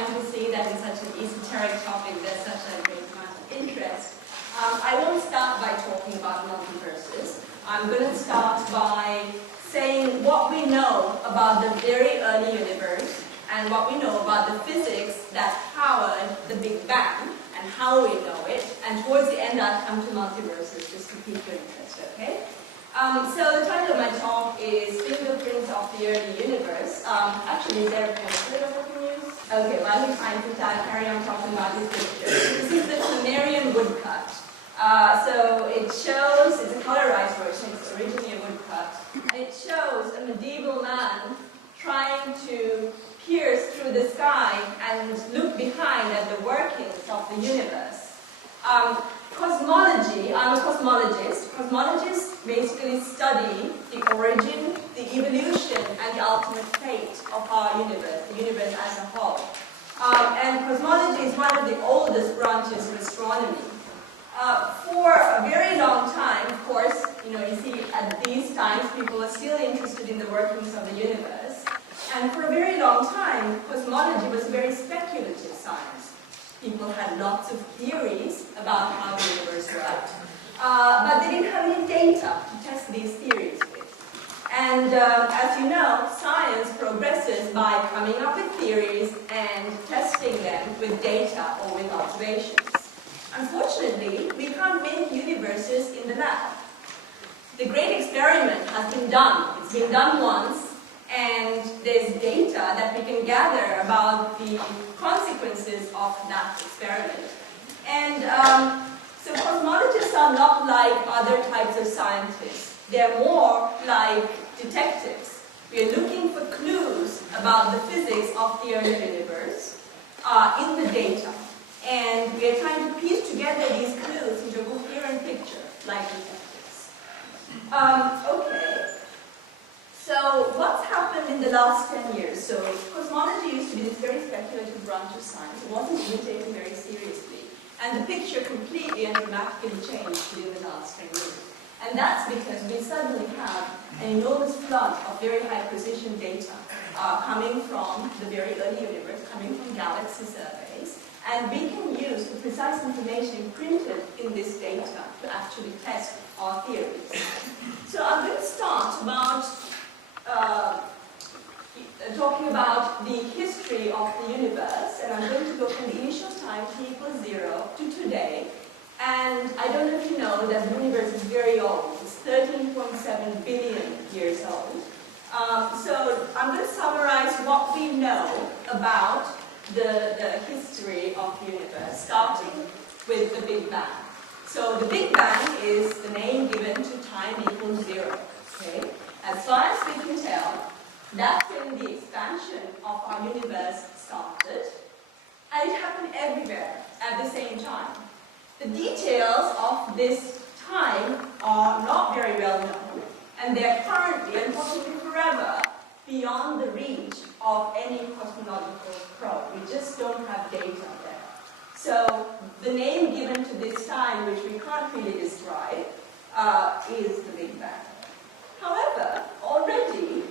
trying to see that in such an esoteric topic there's such a great amount of interest. I won't start by talking about multiverses. I'm going to start by saying what we know about the very early universe and what we know about the physics that powered the Big Bang and how we know it. And towards the end I'll come to multiverses just to pique your interest, okay? So the title of my talk is Fingerprints of the Early Universe. Actually, is there a poster that I can use? Okay, while he finds it, I'll carry on talking about this picture. This is the Sumerian woodcut. So it shows, it's a colorized version, it's originally a woodcut, and it shows a medieval man trying to pierce through the sky and look behind at the workings of the universe. Cosmology, I'm a cosmologist. Cosmologists basically study the origin, the evolution, and the ultimate fate of our universe, the universe as a whole. And cosmology is one of the oldest branches of astronomy. For a very long time, of course, you see at these times people are still interested in the workings of the universe. And for a very long time, cosmology was a very speculative science. People had lots of theories about how the universe worked, but they didn't have any data to test these theories with. And as you know, science progresses by coming up with theories and testing them with data or with observations. Unfortunately, we can't make universes in the lab. The great experiment has been done. It's been done once, and there's data that we can gather about the consequences of that experiment. And so cosmologists are not like other types of scientists. They're more like detectives. We are looking for clues about the physics of the early universe in the data. And we are trying to piece together these clues into a coherent picture, like detectives. Okay. So what's happened in the last 10 years? So cosmology used to be this very speculative branch of science. It wasn't even taken very seriously. And the picture completely and dramatically changed within the last 10 years. And that's because we suddenly have an enormous flood of very high precision data coming from the very early universe, coming from galaxy surveys. And we can use the precise information printed in this data to actually test our theories. So I'm going to start about talking about the history of the universe, and I'm going to go from the initial time, t equals 0, to today. And I don't know if you know that the universe is very old. It's 13.7 billion years old. So I'm going to summarize what we know about the history of the universe, starting with the Big Bang. So the Big Bang is the name given to time equals 0. Okay? As far as we can tell, that's when the expansion of our universe started, and it happened everywhere at the same time. The details of this time are not very well known, and they're currently, and possibly forever, beyond the reach of any cosmological probe. We just don't have data there. So the name given to this time, which we can't really describe, is the Big Bang. However, already,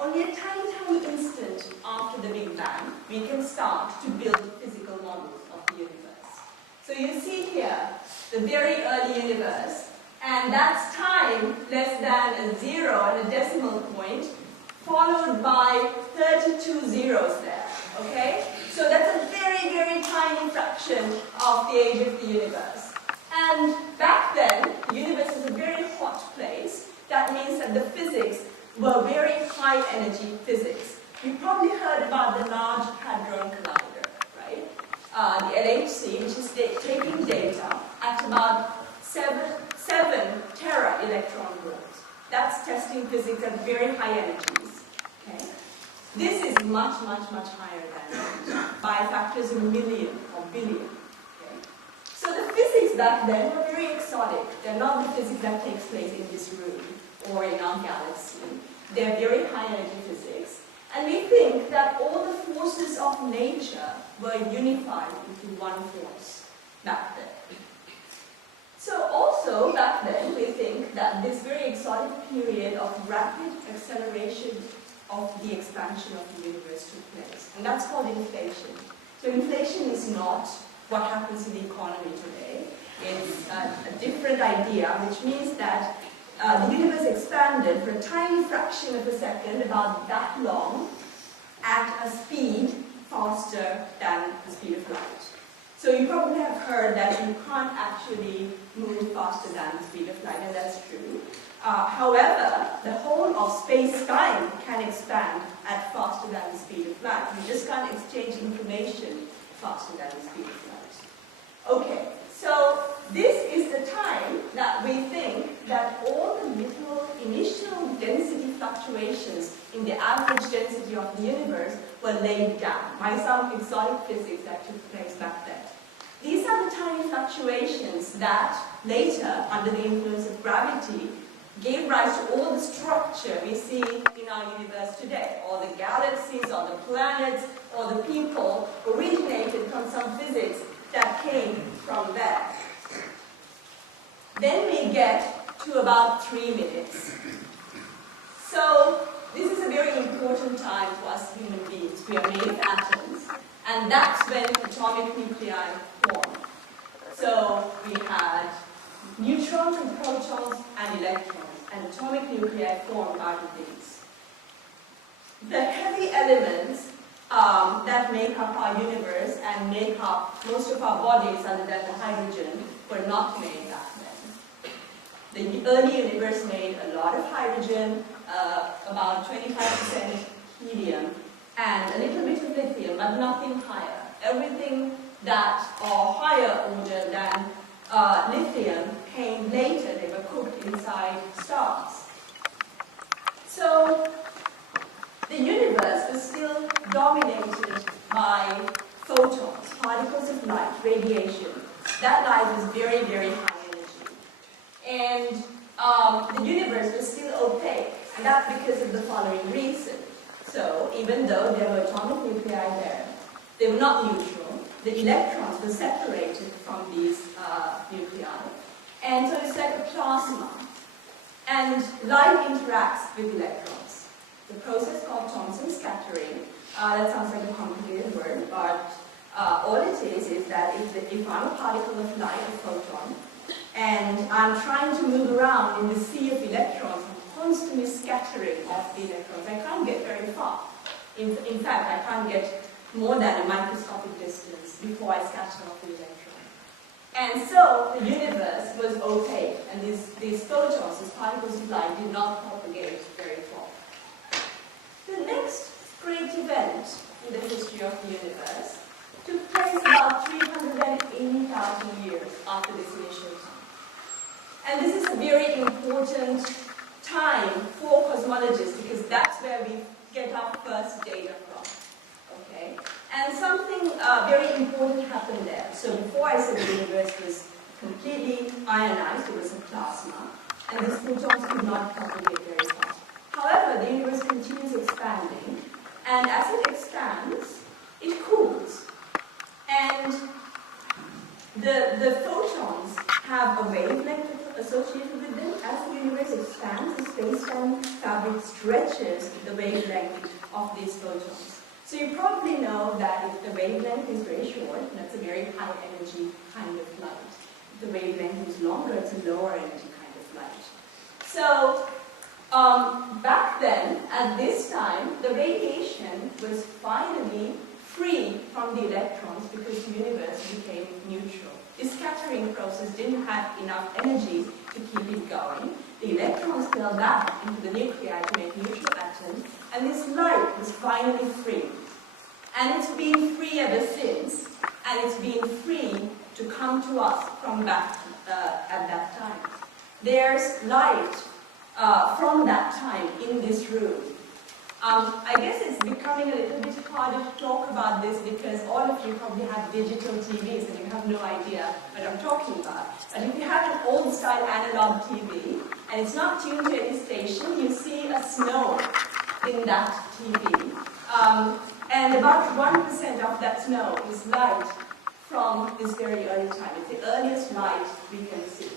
only a tiny, tiny instant after the Big Bang, we can start to build physical models of the universe. So you see here the very early universe, and that's time less than a 0 and a decimal point, followed by 32 zeros there, okay? So that's a very, very tiny fraction of the age of the universe. And back then, the universe was a very hot place. That means that the physics were very high energy physics. You probably heard about the Large Hadron Collider, right? The LHC, which is taking data at about 7 tera electron volts. That's testing physics at very high energies. Okay? This is much, much, much higher than that, by factors of million or billion. Okay? So the physics back then were very exotic. They're not the physics that takes place in this room or in our galaxy. They're very high energy physics. And we think that all the forces of nature were unified into one force back then. So also back then we think that this very exotic period of rapid acceleration of the expansion of the universe took place. And that's called inflation. So inflation is not what happens in the economy today. It's a different idea, which means that the universe expanded for a tiny fraction of a second, about that long, at a speed faster than the speed of light. So you probably have heard that you can't actually move faster than the speed of light, and that's true. However, the whole of space-time can expand at faster than the speed of light. You just can't exchange information faster than the speed of light. Okay, so this is the time that we think that all the little initial density fluctuations in the average density of the universe were laid down by some exotic physics that took place back then. These are the tiny fluctuations that later, under the influence of gravity, gave rise to all the structure we see in our universe today. All the galaxies, all the planets, all the people originated from some physics that came from there. Then we get to about 3 minutes. So this is a very important time for us human beings. We are made of atoms, and that's when atomic nuclei form. So we had neutrons and protons and electrons, and atomic nuclei formed out of these. The heavy elements that make up our universe and make up most of our bodies, other than the hydrogen, were not made back then. The early universe made a lot of hydrogen, about 25% helium, and a little bit of lithium, but nothing higher. Everything that are higher order than lithium came later. They were cooked inside stars. So the universe was still dominated by photons, particles of light, radiation. That light was very, very high energy. And the universe was still opaque, and that's because of the following reason. So even though there were atomic nuclei there, they were not neutral. The electrons were separated from these nuclei. And so it's like a plasma. And light interacts with electrons. The process called Thomson scattering. That sounds like a complicated word, but all it is that if I'm a particle of light, a photon, and I'm trying to move around in the sea of electrons, I'm constantly scattering off the electrons. I can't get very far. In fact, I can't get more than a microscopic distance before I scatter off the electron. And so the universe was opaque, and these photons, these particles of light, did not propagate very far. The next great event in the history of the universe took place about 380,000 years after this initial time. And this is a very important time for cosmologists, because that's where we get our first data from. Okay? And something very important happened there. So before I said the universe was completely ionized, it was a plasma, and these photons could not propagate very fast. However, the universe continues expanding, and as it expands, it cools. And the photons have a wavelength associated with them. As the universe expands, the space-time fabric stretches the wavelength of these photons. So you probably know that if the wavelength is very short, that's a very high energy kind of light. If the wavelength is longer, it's a lower energy kind of light. So back then, at this time, the radiation was finally free from the electrons because the universe became neutral. The scattering process didn't have enough energy to keep it going. The electrons fell back into the nuclei to make neutral atoms, and this light was finally free. And it's been free ever since, and it's been free to come to us from back at that time. There's light from that time in this room. I guess it's becoming a little bit harder to talk about this because all of you probably have digital TVs and you have no idea what I'm talking about. But if you have an old-style analog TV and it's not tuned to any station, you see a snow in that TV. And about 1% of that snow is light from this very early time. It's the earliest light we can see.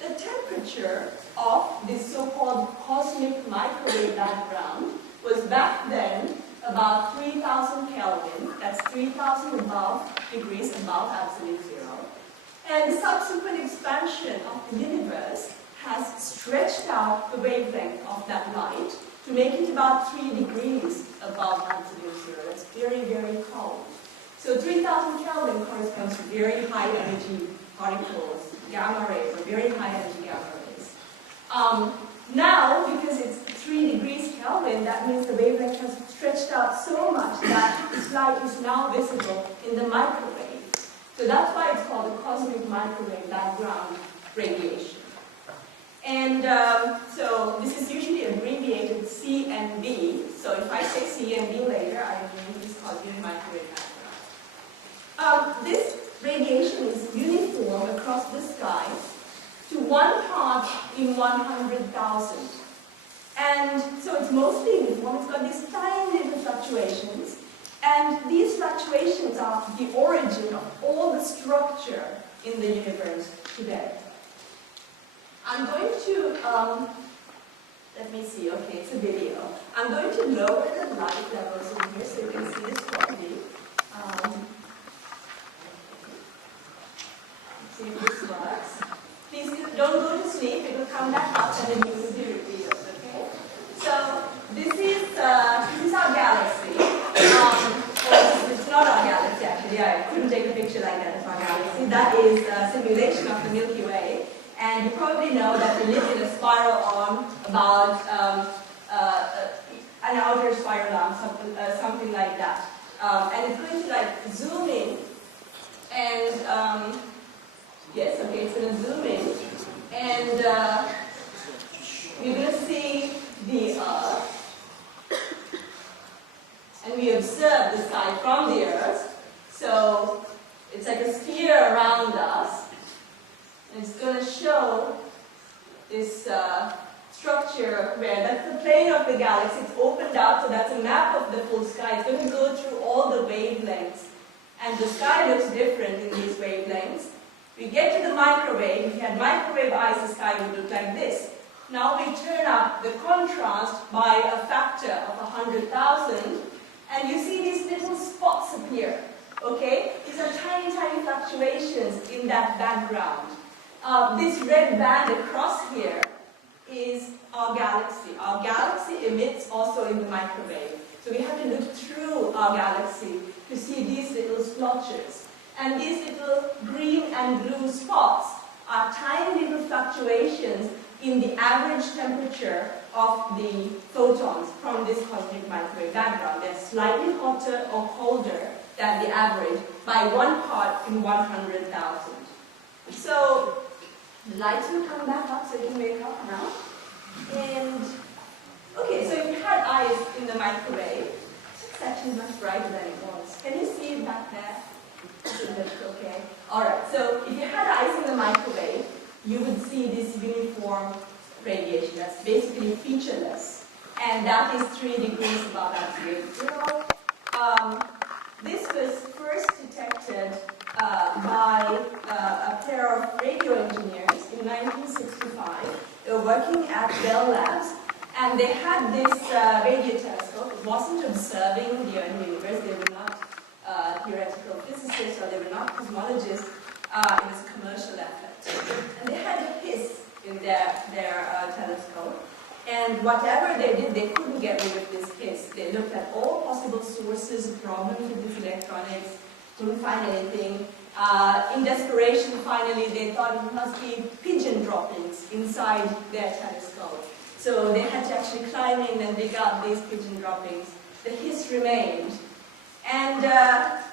The temperature of this so-called cosmic microwave background was back then about 3,000 Kelvin. That's 3,000 degrees above absolute zero. And the subsequent expansion of the universe has stretched out the wavelength of that light to make it about 3 degrees above absolute zero. That's very, very cold. So 3,000 Kelvin corresponds to very high energy particles, gamma rays, or very high energy gamma rays. Now, because it's 3 degrees Kelvin, that means the wavelength has stretched out so much that this light is now visible in the microwave. So that's why it's called the cosmic microwave background radiation. And so this is usually abbreviated C and B. So if I say C and B later, I mean this cosmic microwave background. This radiation is uniform across the sky to 1 part in 100,000. And so it's mostly uniform. It's got these tiny little fluctuations. And these fluctuations are the origin of all the structure in the universe today. I'm going to, let me see, okay, it's a video. I'm going to lower the light levels in here so you can see this properly. See if this works. Please don't go to sleep, it will come back up and then you will do your videos, okay? So this is our galaxy. It's not our galaxy actually, I couldn't take a picture like that of our galaxy. That is a simulation of the Milky Way. And you probably know that we live in a spiral arm about an outer spiral arm, something like that. And it's going to like zoom in and yes, okay, it's going to zoom in, and you're going to see the Earth, and we observe the sky from the Earth, so it's like a sphere around us, and it's going to show this structure where that's the plane of the galaxy. It's opened up, so that's a map of the full sky. It's going to go through all the wavelengths, and the sky looks different in these wavelengths. We get to the microwave. If you had microwave eyes, the sky would look like this. Now we turn up the contrast by a factor of 100,000, and you see these little spots appear. Okay? These are tiny, tiny fluctuations in that background. This red band across here is our galaxy. Our galaxy emits also in the microwave. So we have to look through our galaxy to see these little splotches. And these little green and blue spots are tiny little fluctuations in the average temperature of the photons from this cosmic microwave background. They're slightly hotter or colder than the average by 1 part in 100,000. So the lights will come back up so you can wake up now. And okay, so if you had eyes in the microwave, it's actually much brighter than it was. Can you see it back there? Okay. Alright, so if you had eyes in the microwave, you would see this uniform radiation that's basically featureless. And that is 3 degrees above absolute zero. This was first detected by a pair of radio engineers in 1965. They were working at Bell Labs, and they had this radio telescope. It wasn't observing the early universe. They were not theoretical physicists, or they were not cosmologists. It was a commercial effort. And they had a hiss in their telescope. And whatever they did, they couldn't get rid of this hiss. They looked at all possible sources of problems with this electronics, couldn't find anything. In desperation, finally, they thought it must be pigeon droppings inside their telescope. So they had to actually climb in and dig out these pigeon droppings. The hiss remained. And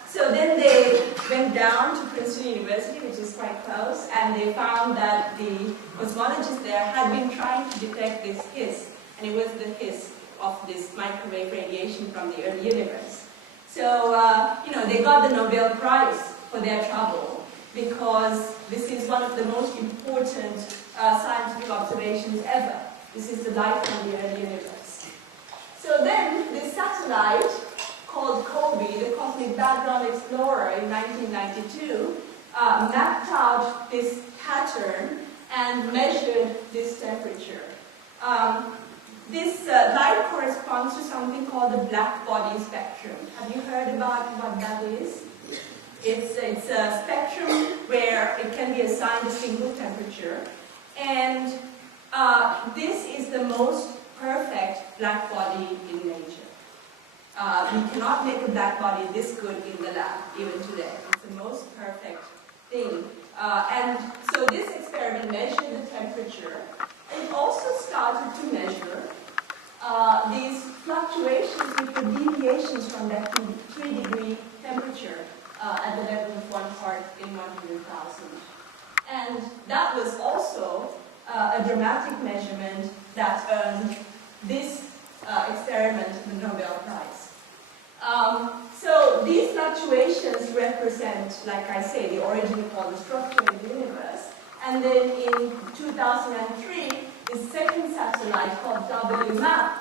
so then they went down to Princeton University, which is quite close, and they found that the cosmologists there had been trying to detect this hiss, and it was the hiss of this microwave radiation from the early universe. So, they got the Nobel Prize for their trouble, because this is one of the most important scientific observations ever. This is the light from the early universe. So then, this satellite called COBE, the Cosmic Background Explorer, in 1992, mapped out this pattern and measured this temperature. this light corresponds to something called the black body spectrum. Have you heard about what that is? It's a spectrum where it can be assigned a single temperature, and this is the most perfect black body in nature. We cannot make a black body this good in the lab, even today. It's the most perfect thing. And so this experiment measured the temperature. It also started to measure these fluctuations, which were deviations from that 3-degree temperature at the level of 1 part in 100,000. And that was also a dramatic measurement that earned this experiment the Nobel Prize. So these fluctuations represent, like I say, the origin or the structure of the universe. And then in 2003, the second satellite called WMAP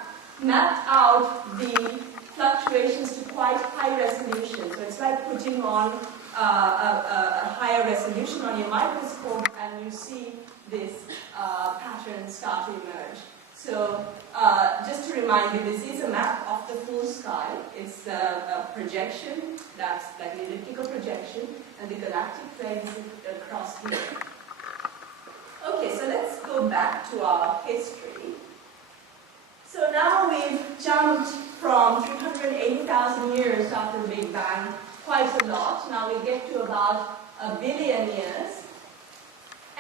mapped out the fluctuations to quite high resolution. So it's like putting on a higher resolution on your microscope, and you see this pattern start to emerge. So just to remind you, this is a map of the full sky. It's a projection, that's like an elliptical projection, and the galactic plane is across here. Okay, so let's go back to our history. So now we've jumped from 380,000 years after the Big Bang quite a lot. Now we get to about 1 billion years.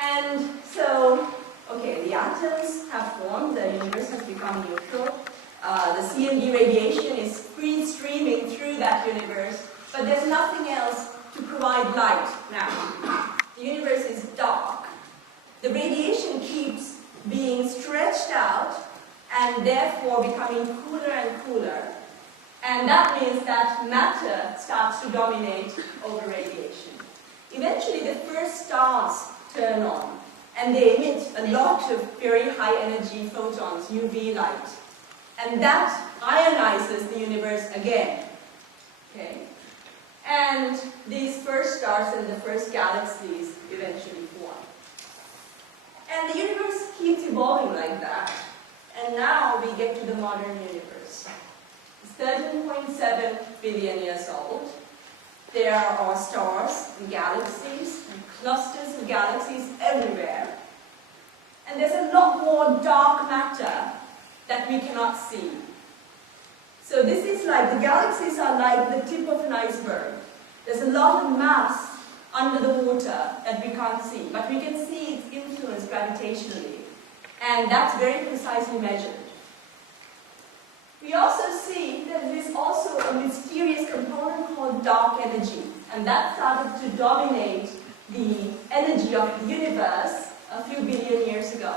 And so, okay, the atoms have formed, the universe has become neutral. The CMB radiation is free streaming through that universe, but there's nothing else to provide light now. The universe is dark. The radiation keeps being stretched out and therefore becoming cooler and cooler. And that means that matter starts to dominate over radiation. Eventually the first stars turn on and they emit a lot of very high energy photons, UV light. And that ionizes the universe again. Okay? And these first stars and the first galaxies eventually form. And the universe keeps evolving like that. And now we get to the modern universe. It's 13.7 billion years old. There are stars and galaxies and clusters of galaxies everywhere. And there's a lot more dark matter that we cannot see. So this is like, the galaxies are like the tip of an iceberg. There's a lot of mass under the water that we can't see, but we can see its influence gravitationally. And that's very precisely measured. We also see that there is also a mysterious component called dark energy, and that started to dominate the energy of the universe a few billion years ago.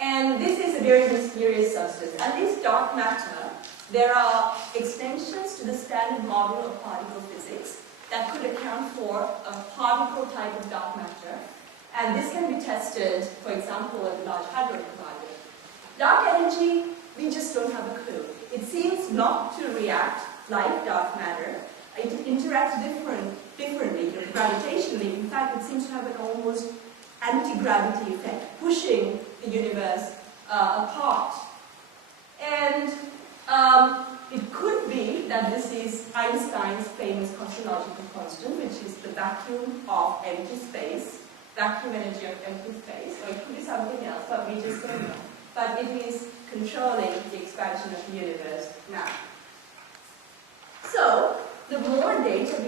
And this is a very mysterious substance. And this dark matter, there are extensions to the standard model of particle physics that could account for a particle type of dark matter. And this can be tested, for example, at a Large Hadron Collider. Dark energy, we just don't have a clue. It seems not to react like dark matter. It interacts differently, gravitationally. In fact, it seems to have an almost anti-gravity effect, pushing the universe apart. And it could be that this is Einstein's famous cosmological constant, which is the vacuum of empty space, vacuum energy of empty space, or it could be something else, but we just don't know. But it is controlling the expansion of the universe now. So, the more data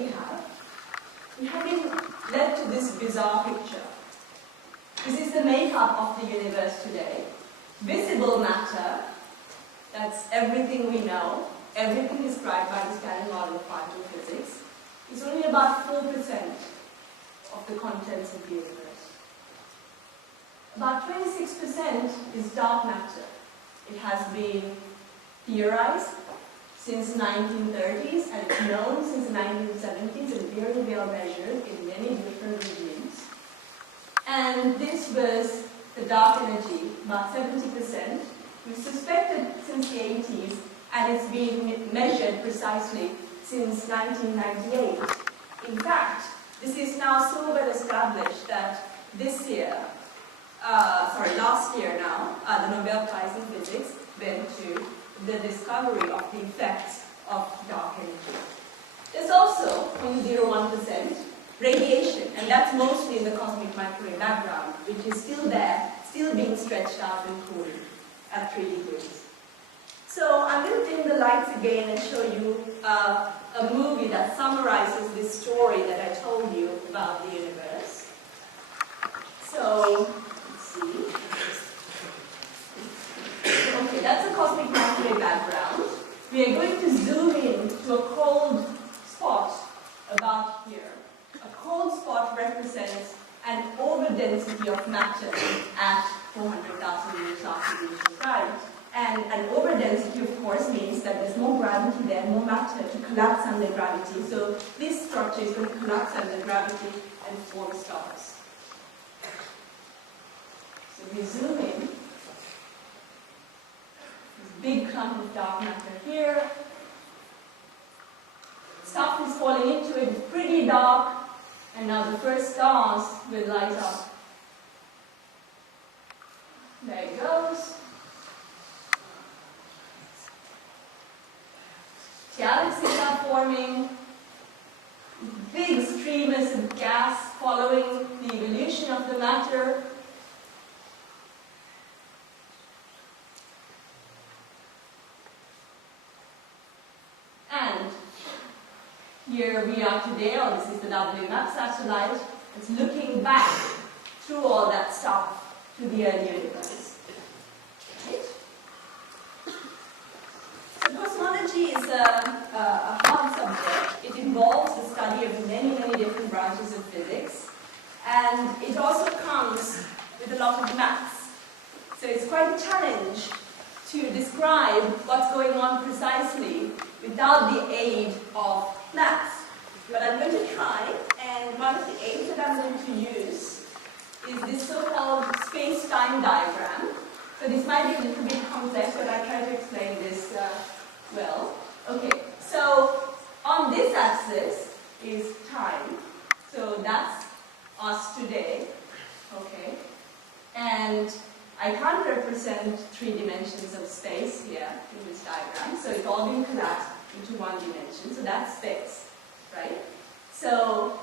we have been led to this bizarre picture. This is the makeup of the universe today. Visible matter, that's everything we know, everything described by the standard model of particle physics, is only about 4% of the contents of the universe. About 26% is dark matter. It has been theorized since the 1930s, and it's known since the 1970s and very well measured in many different regimes. And this was the dark energy, about 70%. We suspected since the 80s, and it's been measured precisely since 1998. In fact, this is now so well established that this year, last year now, the Nobel Prize in Physics went to the discovery of the effects of dark energy. There's also 0.01% radiation, and that's mostly in the cosmic microwave background, which is still there, still being stretched out and cooled at 3 degrees. So I'm going to dim the lights again and show you a movie that summarizes this story that I told you about the universe. So, let's see. Okay, that's a cosmic microwave background. We are going to zoom in to a cold spot about here. A cold spot represents an overdensity of matter at 400,000 years after the initial time. And an overdensity, of course, means that there's more gravity there, more matter to collapse under gravity. So this structure is going to collapse under gravity and form stars. So we zoom in. This big clump of dark matter here. Stuff is falling into it. It's pretty dark. And now the first stars will light up. There it goes. Galaxies are forming, big streamers of gas following the evolution of the matter. And here we are today, or this is the WMAP satellite. It's looking back through all that stuff to the early universe. Right? Cosmology is a hard subject. It involves the study of many, many different branches of physics. And it also comes with a lot of maths. So it's quite a challenge to describe what's going on precisely without the aid of maths. But I'm going to try, and one of the aids that I'm going to use is this so-called space-time diagram. So this might be a little bit complex, but I try to explain this well. Okay, so on this axis is time. So that's us today. Okay, and I can't represent 3 dimensions of space here in this diagram, so it's all been collapsed into 1 dimension. So that's space, right? So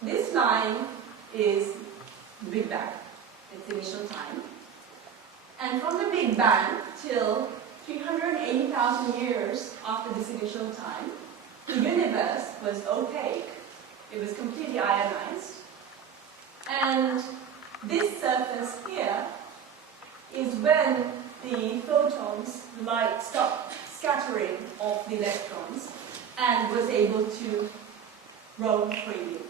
this line is the Big Bang. It's initial time. And from the Big Bang till 380,000 years after this initial time, the universe was opaque. It was completely ionized. And this surface here is when the photons light stopped scattering of the electrons and was able to roam freely.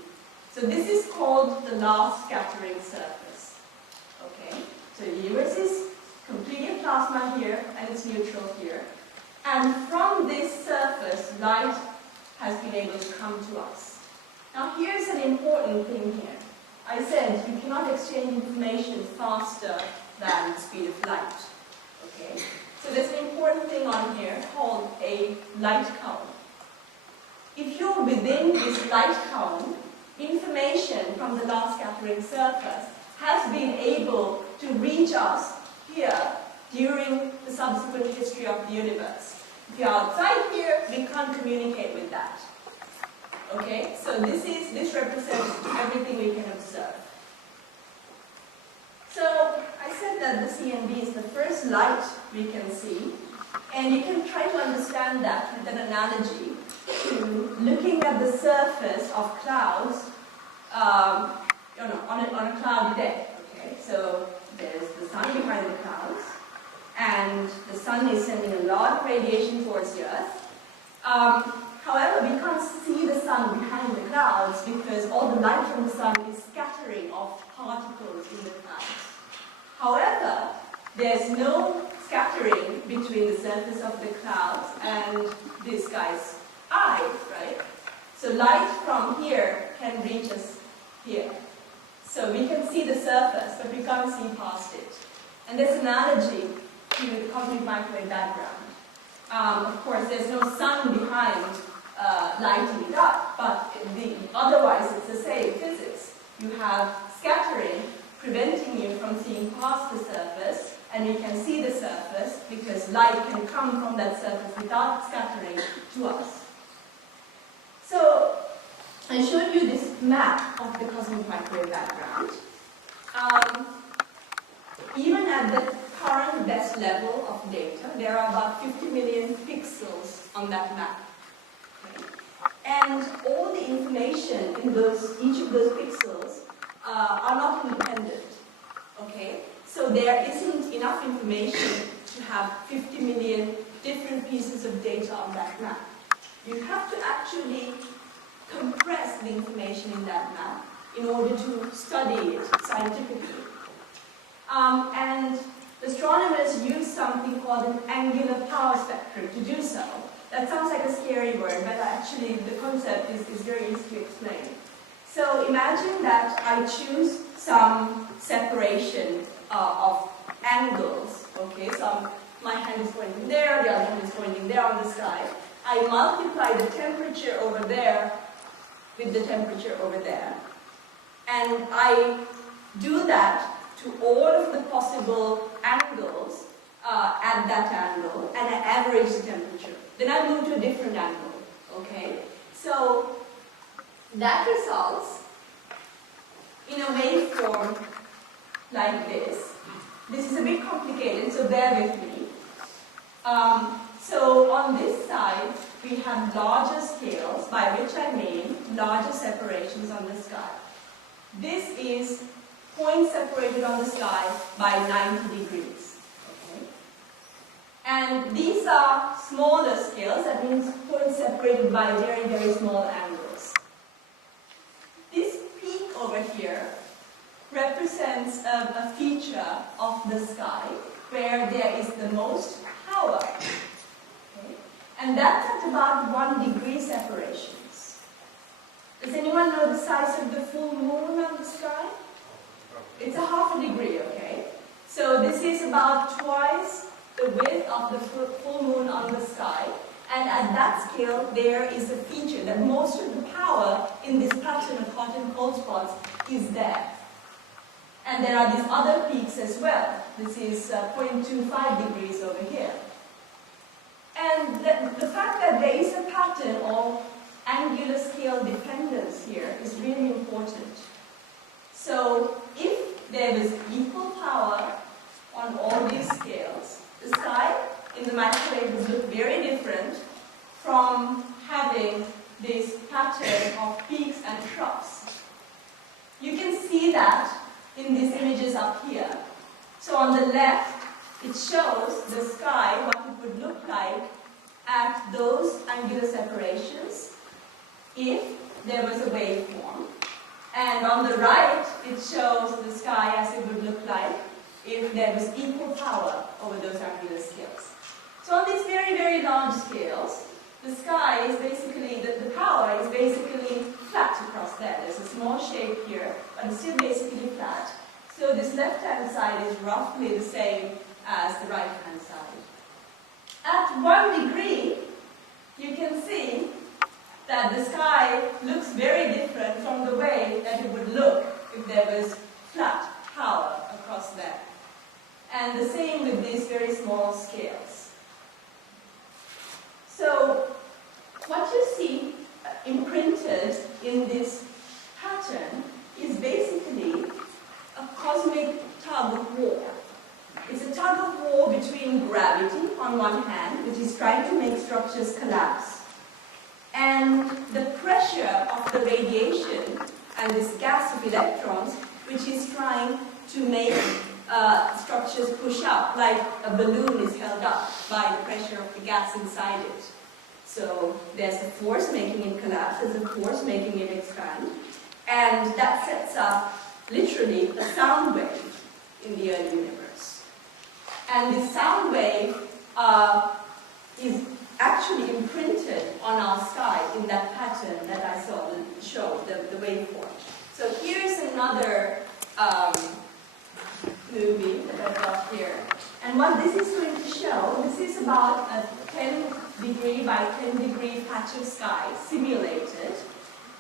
So this is called the last scattering surface. Okay, so the universe is completely plasma here, and it's neutral here. And from this surface, light has been able to come to us. Now here's an important thing here. I said you cannot exchange information faster than the speed of light. Okay? So there's an important thing on here called a light cone. If you're within this light cone, information from the last scattering surface has been able to reach us here during the subsequent history of the universe. If you're outside here, we can't communicate with that. Okay, so this represents everything we can observe. So I said that the CMB is the first light we can see, and you can try to understand that with an analogy to looking at the surface of clouds, on a cloudy day. Okay, so there's the sun behind the clouds, and the sun is sending a lot of radiation towards the Earth. However, we can't see the sun behind the clouds because all the light from the sun is scattering of particles in the clouds. However, there's no scattering between the surface of the clouds and this guy's eye, right? So light from here can reach us here. So we can see the surface, but we can't see past it. And this analogy to the cosmic microwave background. Of course, there's no sun behind lighting it up, but otherwise it's the same physics. You have scattering preventing you from seeing past the surface, and we can see the surface because light can come from that surface without scattering to us. So I showed you this map of the cosmic microwave background. Even at the current best level of data, there are about 50 million pixels on that map. Okay? And all the information in each of those pixels are not independent. Okay? So there isn't enough information to have 50 million different pieces of data on that map. You have to actually compress the information in that map in order to study it scientifically. And astronomers use something called an angular power spectrum to do so. That sounds like a scary word, but actually the concept is very easy to explain. So imagine that I choose some separation of angles. Okay, so my hand is pointing there, the other hand is pointing there on the sky. I multiply the temperature over there with the temperature over there. And I do that to all of the possible angles at that angle, and I average the temperature. Then I move to a different angle, okay? So that results in a waveform like this. This is a bit complicated, so bear with me. So on this side, we have larger scales, by which I mean larger separations on the sky. This is points separated on the sky by 90 degrees. Okay? And these are smaller scales, that means points separated by very, very small angles. This peak over here represents a feature of the sky where there is the most power. Okay? And that's at about 1 degree separations. Does anyone know the size of the full moon on the sky? It's a half a degree, okay? So this is about twice the width of the full moon on the sky. And at that scale, there is a feature that most of the power in this pattern of hot and cold spots is there. And there are these other peaks as well. This is 0.25 degrees over here. And the fact that there is a pattern of angular scale dependence here is really important. So if there is equal power on all these scales, the sky in the microwave would look very different from having this pattern of peaks and troughs. You can see that in these images up here. So on the left, it shows the sky, what it would look like at those angular separations if there was a waveform. And on the right, it shows the sky as it would look like if there was equal power over those angular scales. So on these very, very large scales, the sky is basically, the power is basically flat across there. There's a small shape here, but it's still basically flat. So this left-hand side is roughly the same as the right-hand side. At 1 degree, you can see that the sky looks very different from the way that it would look if there was flat power across there. And the same with these very small scales. So what you see imprinted in this pattern is basically a cosmic tug of war. It's a tug of war between gravity on one hand, which is trying to make structures collapse, and the pressure of the radiation and this gas of electrons, which is trying to make structures push up, like a balloon is held up by the pressure of the gas inside it. So there's a force making it collapse, there's a force making it expand, and that sets up literally a sound wave in the early universe. And this sound wave is actually imprinted on our sky in that pattern that I showed, the waveform. So here's another movie that I've got here. And what this is going to show, this is about a 10 degree by 10 degree patch of sky simulated.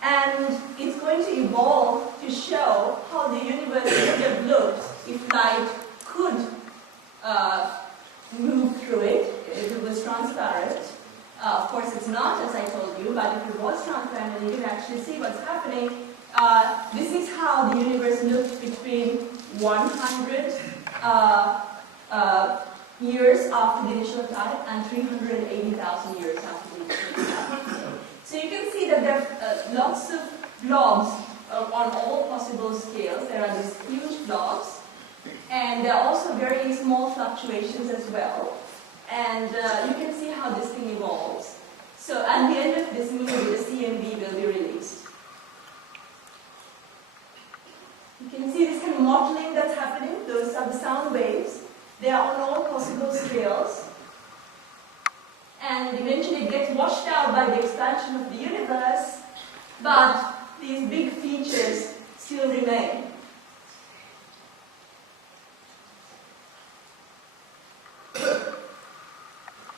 And it's going to evolve to show how the universe would have looked if light could move through it, if it was transparent. Of course it's not, as I told you, but if it was transparent and you can actually see what's happening, this is how the universe looked between 100 years after the initial time and 380,000 years after the initial time. So you can see that there are lots of blobs on all possible scales. There are these huge blobs, and there are also very small fluctuations as well. And you can see how this thing evolves. So at the end of this movie, the CMB will be released. You can see this kind of modeling that's happening. Those are the sound waves. They are on all possible scales. And eventually it gets washed out by the expansion of the universe, but these big features still remain.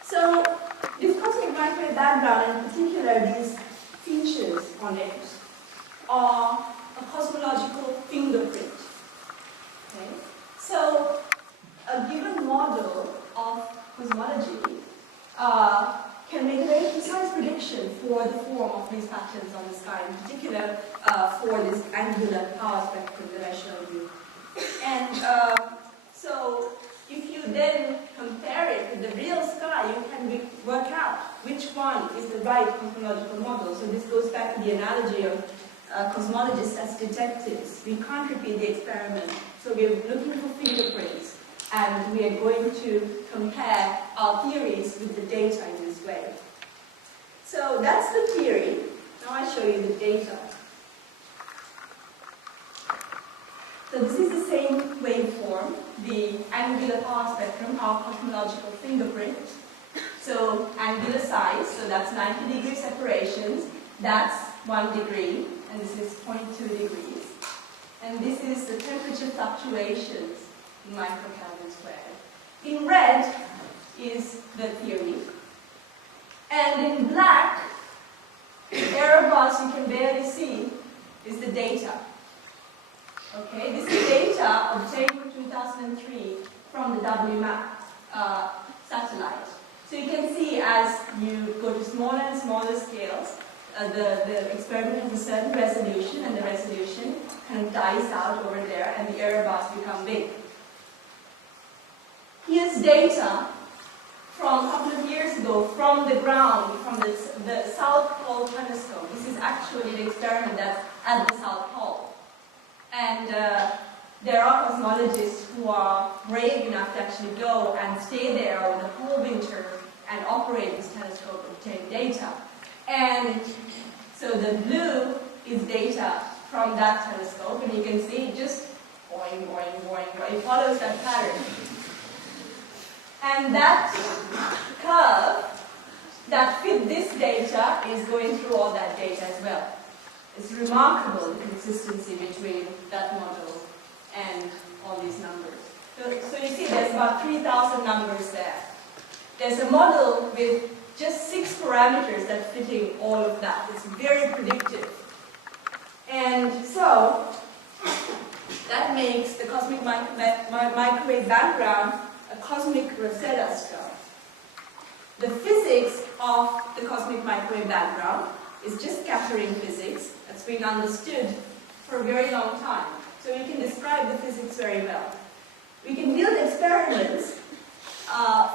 So, this cosmic microwave background, in particular these features on it, are a cosmological fingerprint. Okay? So, a given model of cosmology can make a very precise prediction for the form of these patterns on the sky, in particular for this angular power spectrum that I showed you. And so, if you then compare it with the real sky, you can work out which one is the right cosmological model. So this goes back to the analogy of cosmologists as detectives. We can't repeat the experiment, so we're looking for fingerprints, and we are going to compare our theories with the data in this way. So that's the theory. Now I show you the data. So this is the same waveform, the angular power spectrum, our cosmological fingerprint. So angular size, so that's 90 degree separations, that's 1 degree, and this is 0.2 degrees. And this is the temperature fluctuations in microkelvin squared. In red is the theory. And in black, the error bars you can barely see is the data. Okay, this is data obtained in 2003 from the WMAP satellite. So you can see as you go to smaller and smaller scales, the experiment has a certain resolution, and the resolution kind of dies out over there, and the error bars become big. Here's data from a couple of years ago from the ground, from the South Pole telescope. This is actually the experiment that's at the South Pole. And there are cosmologists who are brave enough to actually go and stay there over the whole winter and operate this telescope and obtain data. And so the blue is data from that telescope, and you can see just boing, boing, boing, boing. It follows that pattern. And that curve that fit this data is going through all that data as well. It's remarkable, the consistency between that model and all these numbers. So you see there's about 3,000 numbers there. There's a model with just 6 parameters that's fitting all of that. It's very predictive. And so that makes the cosmic microwave background a cosmic Rosetta Stone. The physics of the cosmic microwave background is just scattering physics that's been understood for a very long time. So we can describe the physics very well. We can build experiments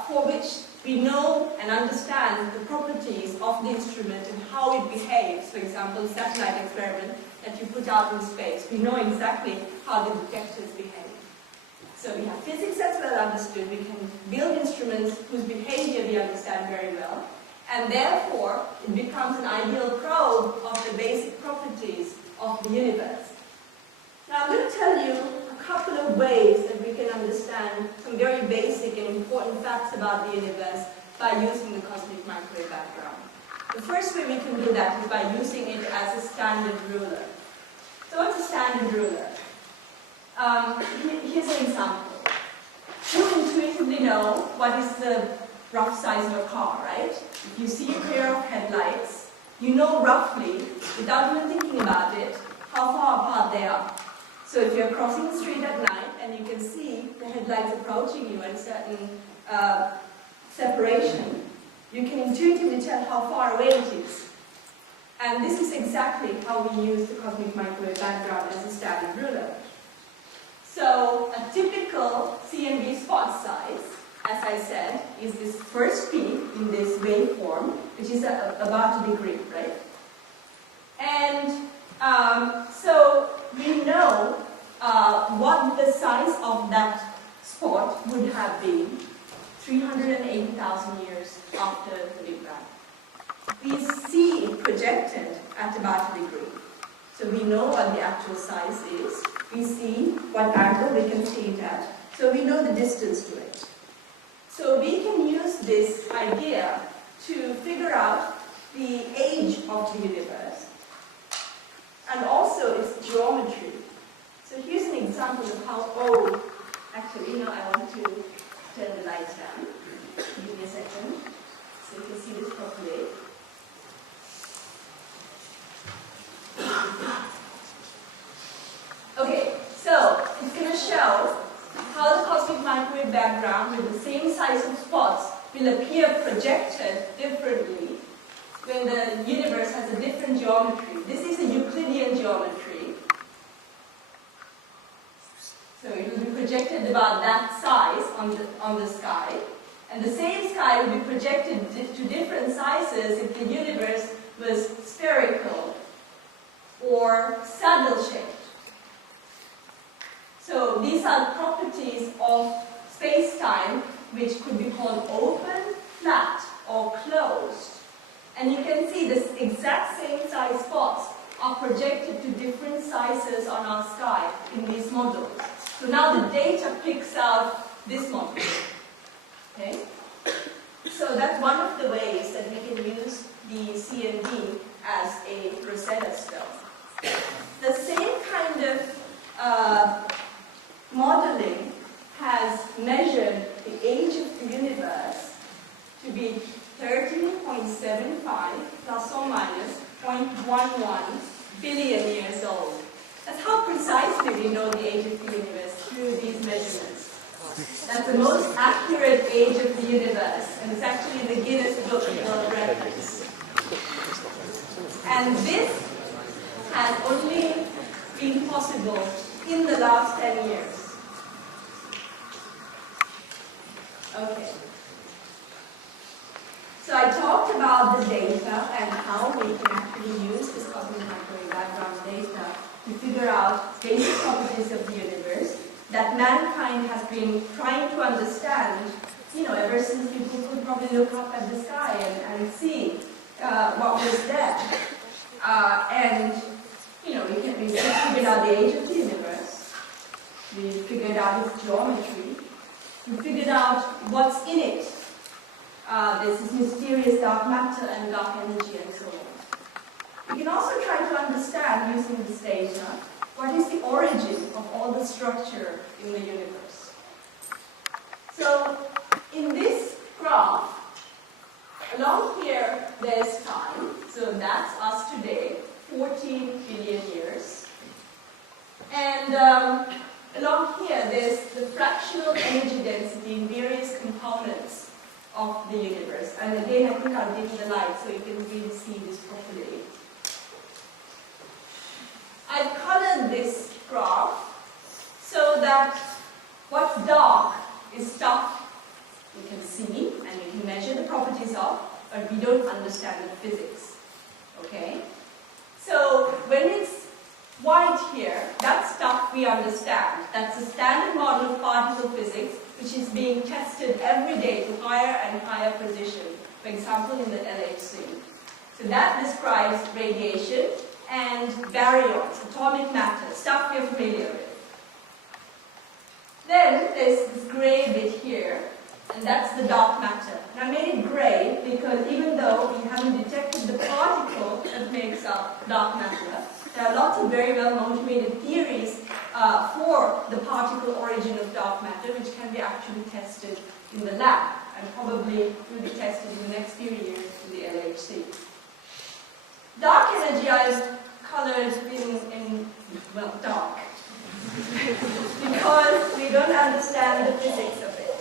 for which we know and understand the properties of the instrument and how it behaves. For example, the satellite experiment that you put out in space. We know exactly how the detectors behave. So we have physics that's well understood. We can build instruments whose behavior we understand very well. And therefore, it becomes an ideal probe of the basic properties of the universe. Now I'm going to tell you a couple of ways that we can understand some very basic and important facts about the universe by using the cosmic microwave background. The first way we can do that is by using it as a standard ruler. So what's a standard ruler? Here's an example. You intuitively know what is the rough size of a car, right? If you see a pair of headlights, you know roughly, without even thinking about it, how far apart they are. So if you're crossing the street at night and you can see the headlights approaching you at a certain separation, you can intuitively tell how far away it is. And this is exactly how we use the cosmic microwave background as a standard ruler. So a typical CMB spot size, as I said, is this first peak in this waveform, which is about a degree, right? And so we know what the size of that spot would have been 380,000 years after the Big Bang. We see it projected at about a degree. So we know what the actual size is. We see what angle we can see it at. So we know the distance to it. So we can use this idea to figure out the age of the universe and also its geometry. So here's an example of how old, actually, now I want to turn the lights down. Give me a second so you can see this properly. Okay, so it's going to show how the cosmic microwave background with the same size of spots will appear projected differently when the universe has a different geometry. This is a Euclidean geometry. So it will be projected about that size on the sky. And the same sky will be projected to different sizes if the universe was spherical or saddle-shaped. So these are properties of space-time which could be called open, flat, or closed. And you can see this exact same size spots are projected to different sizes on our sky in these models. So now the data picks out this model. Okay? So that's one of the ways that we can use the CMB as a Rosetta Stone. The same kind of modeling has measured the age of the universe to be 13.75 plus or minus 0.11 billion years old. That's how precisely we know the age of the universe through these measurements. That's the most accurate age of the universe, and it's actually in the Guinness Book of World Records. And this has only been possible in the last 10 years. Okay. So I talked about the data and how we can actually use this cosmic microwave background data to figure out basic properties of the universe that mankind has been trying to understand, ever since people could probably look up at the sky and see what was there. We figured out the age of the universe. We figured out its geometry. We figured out what's in it. There's this mysterious dark matter and dark energy and so on. We can also try to understand, using this data, what is the origin of all the structure in the universe. So, in this graph, along here there's time, so that's us today, 14 billion years. And along here there's the fractional energy density in various components of the universe. And again, I think I'll dim the light so you can really see this properly. I've colored this graph so that what's dark is stuff you can see and you can measure the properties of, but we don't understand the physics. Okay? So when it's white here, that's stuff we understand. That's a standard model of particle physics which is being tested every day to higher and higher precision, for example in the LHC. So that describes radiation and baryons, atomic matter, stuff we're familiar with. Then there's this grey bit here, and that's the dark matter. And I made it grey because even though we haven't detected the particle that makes up dark matter, there are lots of very well motivated theories for the particle origin of dark matter, which can be actually tested in the lab and probably will be tested in the next few years in the LHC. Dark energy I've colored in well, dark. Because we don't understand the physics of it.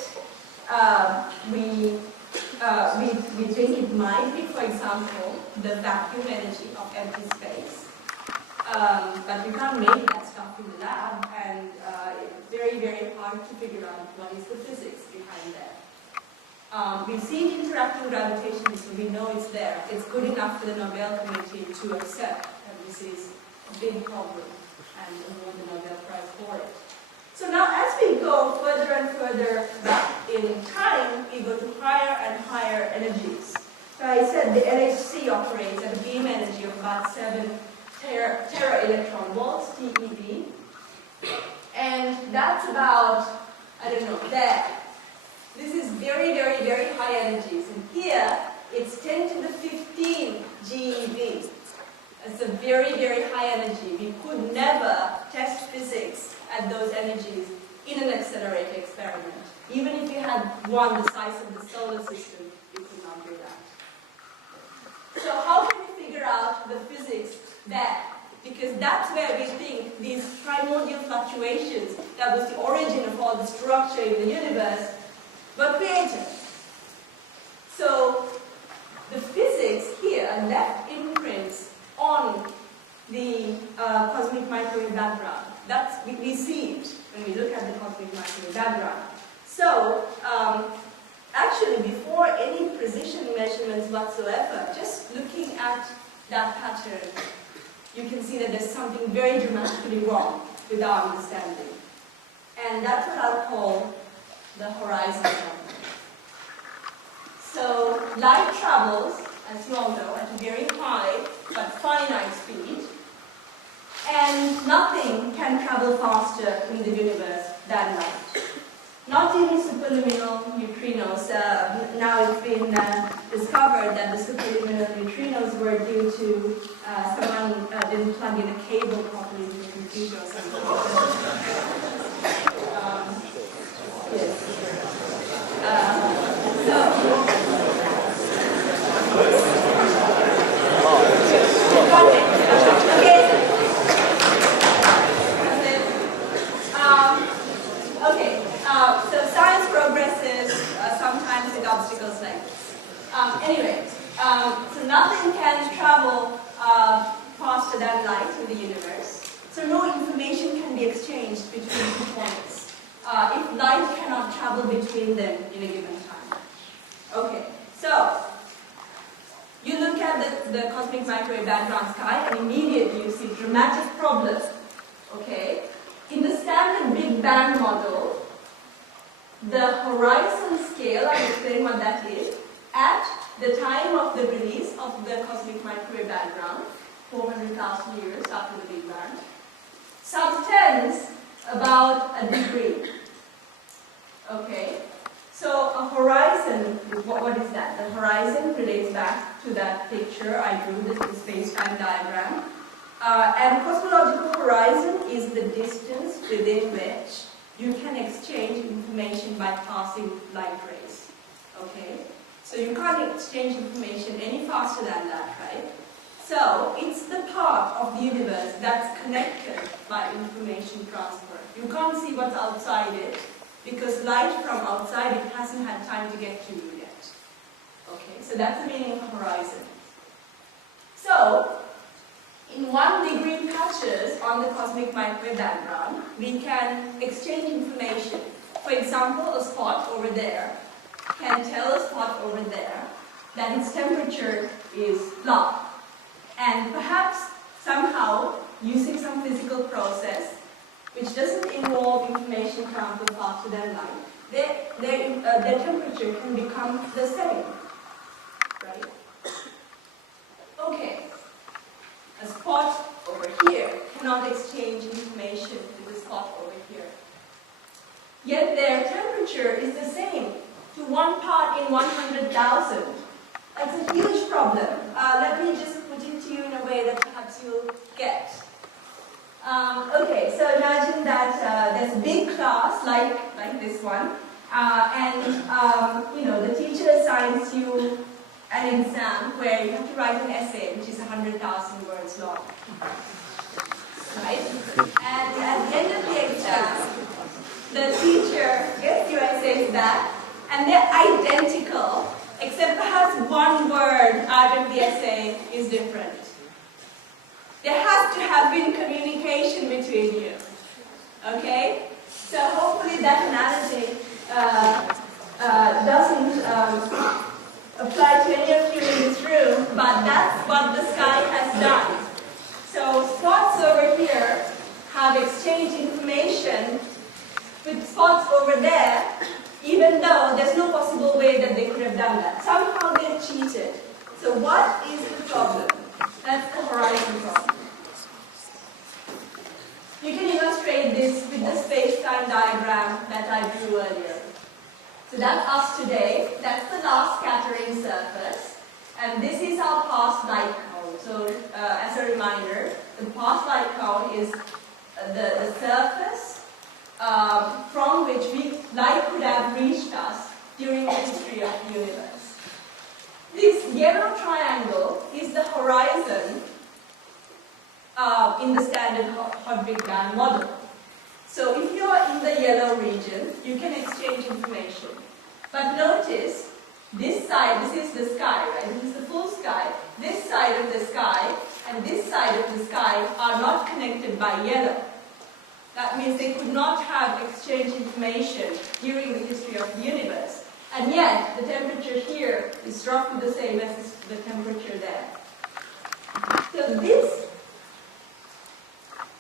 We think it might be, for example, the vacuum energy of empty space. But we can't make that stuff in the lab, and it's very, very hard to figure out what is the physics behind that. We've seen interacting gravitation, so we know it's there. It's good enough for the Nobel Committee to accept that this is a big problem and award the Nobel Prize for it. So now as we go further and further back in time, we go to higher and higher energies. So I said the LHC operates at a beam energy of about 7 tera electron volts, TeV. And that's about, I don't know, there. This is very, very, very high energies. And here, it's 10 to the 15 GeV. It's a very, very high energy. We could never test physics at those energies in an accelerator experiment. Even if you had one the size of the solar system, you could not do that. So how can we figure out the physics there? Because that's where we think these primordial fluctuations, that was the origin of all the structure in the universe, were created. So the physics here are left imprints on the cosmic microwave background. We see it when we look at the cosmic microwave background. So actually, before any precision measurements whatsoever, just looking at that pattern, you can see that there's something very dramatically wrong with our understanding. And that's what I'll call the horizon problem. So light travels, as you all know, at a very high but finite speed, and nothing can travel faster in the universe than light. Not even superluminal neutrinos. Now it's been discovered that the superluminal neutrinos were due to someone didn't plug in a cable properly into the computer or something. Yes. So science progresses sometimes with obstacles like this. Anyway, so nothing can travel faster than light in the universe. So no information can be exchanged between 2 points if light cannot travel between them in a given time. Okay, so you look at the cosmic microwave background sky and immediately you see dramatic problems. Okay, in the standard Big Bang model, the horizon scale, I'll explain what that is, at the time of the release of the cosmic microwave background, 400,000 years after the Big Bang, subtends about a degree. Okay, so a horizon, what is that? The horizon relates back to that picture I drew, the space-time diagram. And cosmological horizon is the distance within which you can exchange information by passing light rays. Okay? So you can't exchange information any faster than that, right? So it's the part of the universe that's connected by information transfer. You can't see what's outside it because light from outside it hasn't had time to get to you yet. Okay, so that's the meaning of horizon. So in 1 degree patches on the cosmic microwave background, we can exchange information. For example, a spot over there can tell a spot over there that its temperature is low. And perhaps somehow, using some physical process, which doesn't involve information transfer faster than light, their temperature can become the same. Right? Okay. A spot over here cannot exchange information with a spot over here. Yet their temperature is the same to 1 part in 100,000. That's a huge problem. Let me just put it to you in a way that perhaps you'll get. Okay, so imagine that there's a big class like this one, and the teacher assigns you an exam where you have to write an essay which is 100,000 words long. Right? And at the end of the exam, the teacher gets your essays back, and they're identical, except perhaps one word out of the essay is different. There has to have been communication between you. Okay? So hopefully that analogy doesn't apply to any of you in this room, but that's what the sky has done. So spots over here have exchanged information with spots over there, even though there's no possible way that they could have done that. Somehow they cheated. So what is the problem? That's the horizon problem. You can illustrate this with the space-time diagram that I drew earlier. So that's us today. That's the last scattering surface. And this is our past light cone. So as a reminder, the past light cone is the surface from which light could have reached us during the history of the universe. This yellow triangle is the horizon in the standard hot Big Bang model. So if you are in the yellow region, you can exchange information. But notice, this side, this is the sky, right? This is the full sky. This side of the sky and this side of the sky are not connected by yellow. That means they could not have exchanged information during the history of the universe. And yet, the temperature here is roughly the same as the temperature there. So this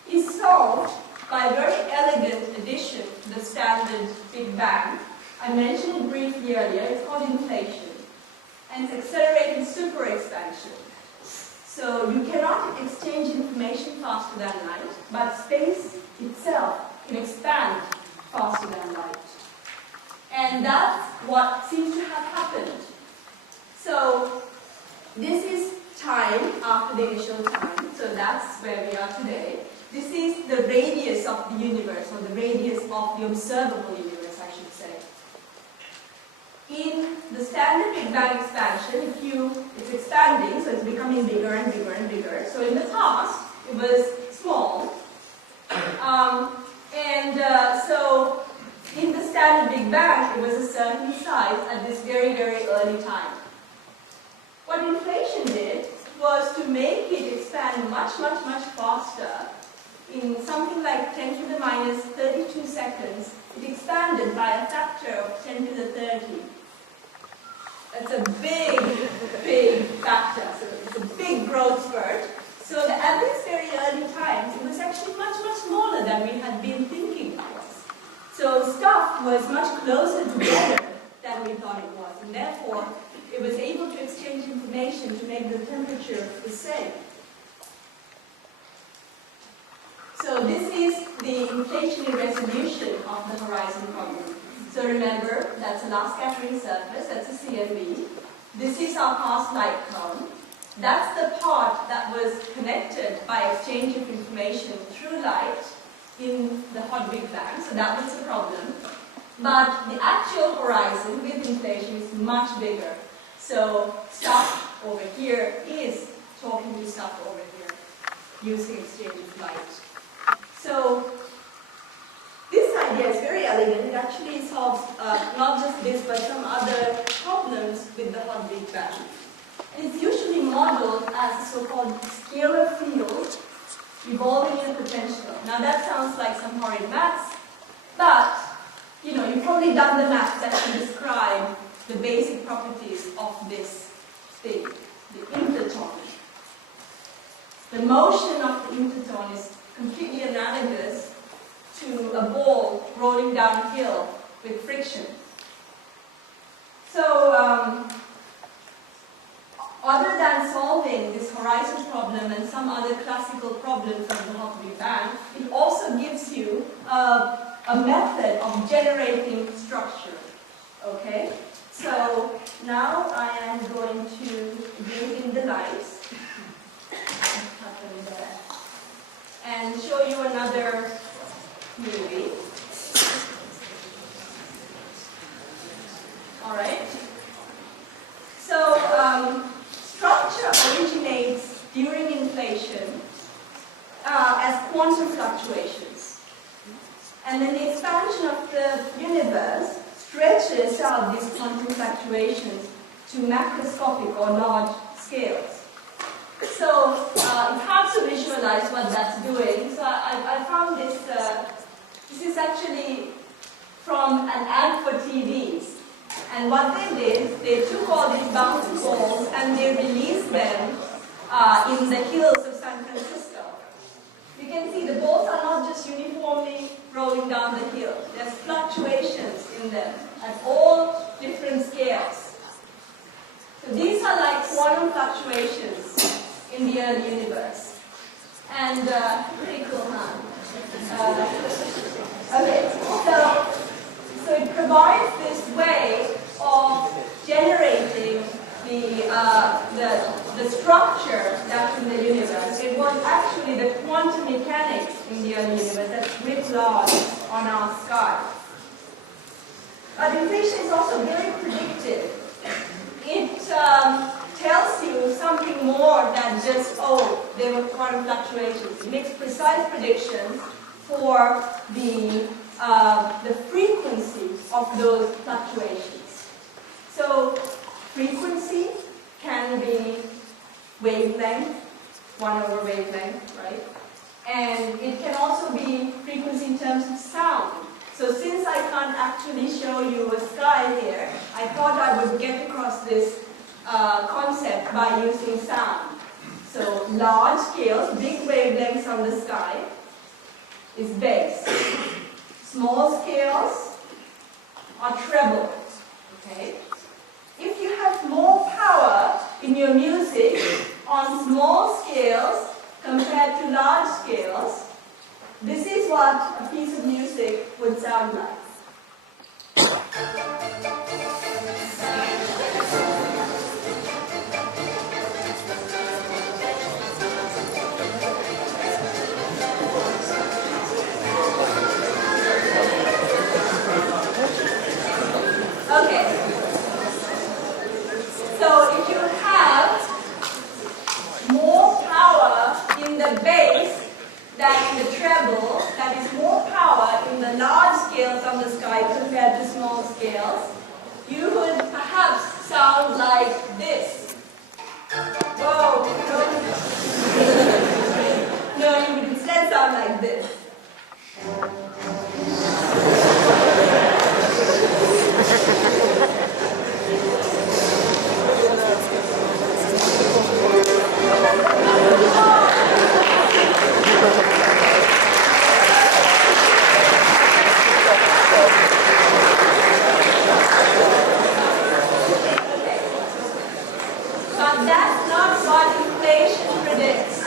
is solved by a very elegant addition to the standard Big Bang. I mentioned it briefly earlier. It's called inflation. And it's accelerated super expansion. So you cannot exchange information faster than light, but space itself can expand faster than light. And that's what seems to have happened. So this is time after the initial time. So that's where we are today. This is the radius of the universe, or the radius of the observable universe, I should say. In the standard Big Bang expansion, it's expanding, so it's becoming bigger and bigger and bigger. So in the past, it was small. So in the standard Big Bang, it was a certain size at this very, very early time. What inflation did was to make it expand much, much, much faster. In something like 10 to the minus 32 seconds, it expanded by a factor of 10 to the 30. That's a big, big factor. So it's a big growth spurt. So at this very early times, it was actually much, much smaller than we had been thinking it was. So stuff was much closer together than we thought it was. And therefore, it was able to exchange information to make the temperature the same. So this is the inflationary resolution of the horizon problem. So remember, that's a last scattering surface, that's a CMB. This is our past light cone. That's the part that was connected by exchange of information through light in the hot Big Bang, so that was the problem. But the actual horizon with inflation is much bigger. So stuff over here is talking to stuff over here using exchange of light. So this idea is very elegant. It actually solves not just this, but some other problems with the hot Big Bang. And it's usually modeled as a so-called scalar field evolving in a potential. Now that sounds like some horrid maths, but you've probably done the maths that can describe the basic properties of this thing, the interton. The motion of the interton is completely analogous to a ball rolling downhill with friction. So, other than solving this horizon problem and some other classical problems of the hot Big Bang, it also gives you a method of generating structure. Okay? So, now I am going to bring in the lights and show you another movie. Alright? So, during inflation as quantum fluctuations. And then the expansion of the universe stretches out these quantum fluctuations to macroscopic or large scales. So it's hard to visualize what that's doing. So I found this, this is actually from an ad for TVs. And what they did, they took all these bouncy balls and they released them in the hills of San Francisco. You can see the balls are not just uniformly rolling down the hill. There's fluctuations in them at all different scales. So these are like quantum fluctuations in the early universe. And pretty cool, huh? Okay, so it provides this way of generating the structure that's in the universe. It was actually the quantum mechanics in the early universe that's writ large on our sky. But inflation is also very predictive. It tells you something more than just, oh, there were quantum fluctuations. It makes precise predictions for the frequency of those fluctuations. So frequency can be wavelength, 1/wavelength, right? And it can also be frequency in terms of sound. So since I can't actually show you a sky here, I thought I would get across this concept by using sound. So large scales, big wavelengths on the sky is bass. Small scales are treble. Okay? If you have more power in your music on small scales compared to large scales, this is what a piece of music would sound like. Okay. So if you have more power in the bass than in the treble, that is more power in the large scales on the sky compared to small scales, you would perhaps sound like this. Whoa! No, you would instead sound like this. But that's not what inflation predicts.